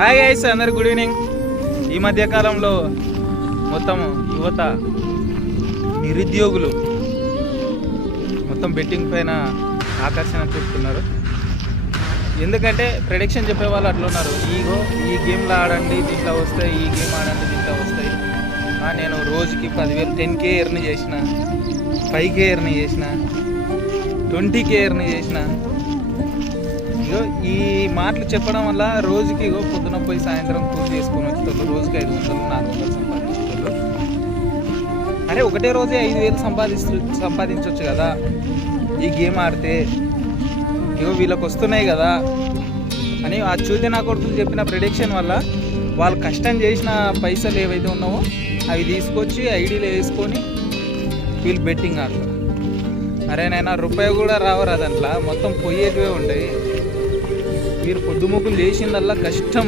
Hi guys, అందరు good evening. ఈ మధ్య కాలంలో మొత్తం యువత నిరుద్యోగులు మొత్తం బెట్టింగ్ పైన ఆకర్షణ చూపుతున్నారు. ఎందుకంటే ప్రెడిక్షన్ చెప్పే వాళ్ళు అట్లా ఉన్నారు. ఈ గేమ్లో ఆడండి దీంట్లో వస్తాయి, ఈ గేమ్ ఆడండి దీంట్లో వస్తాయి. నేను రోజుకి 10,000 10K ఎర్న్ చేసిన, 5K ఎర్న్ చేసిన, 20K ఎర్న్ చేసిన. ఈ మాటలు చెప్పడం వల్ల రోజుకి పొద్దున పోయి సాయంత్రం కూలి చేసుకొని వచ్చేటోళ్ళు రోజుకి 500 400 సంపాదించేటోళ్ళు. అరే ఒకటే రోజే 5,000 సంపాదించవచ్చు కదా ఈ గేమ్ ఆడితే. వీళ్ళకి వస్తున్నాయి కదా అని ఆ చూతే నా కొడుకులు చెప్పిన ప్రిడిక్షన్ వల్ల వాళ్ళు కష్టం చేసిన పైసలు ఏవైతే ఉన్నావో అవి తీసుకొచ్చి ఐడీలో వేసుకొని వీళ్ళు బెట్టింగ్ ఆడతారు. అరే నైనా రూపాయి కూడా రావరా దాంట్లో, మొత్తం పోయేటివే ఉంటాయి. వీరు పొద్దుముక్కులు చేసిందల్లా కష్టం.